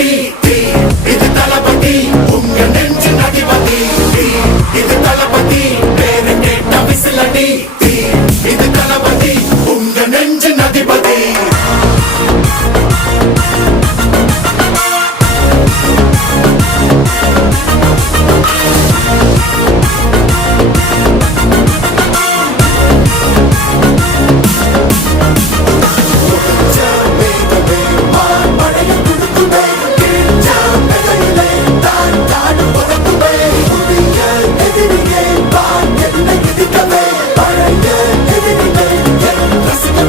தளபதி இது தளபதி உங்க நெஞ்சு அதிபதி இது தளபதி பேரு கேட்ட விசிலடி இது தளபதி உங்க நெஞ்சு அதிபதி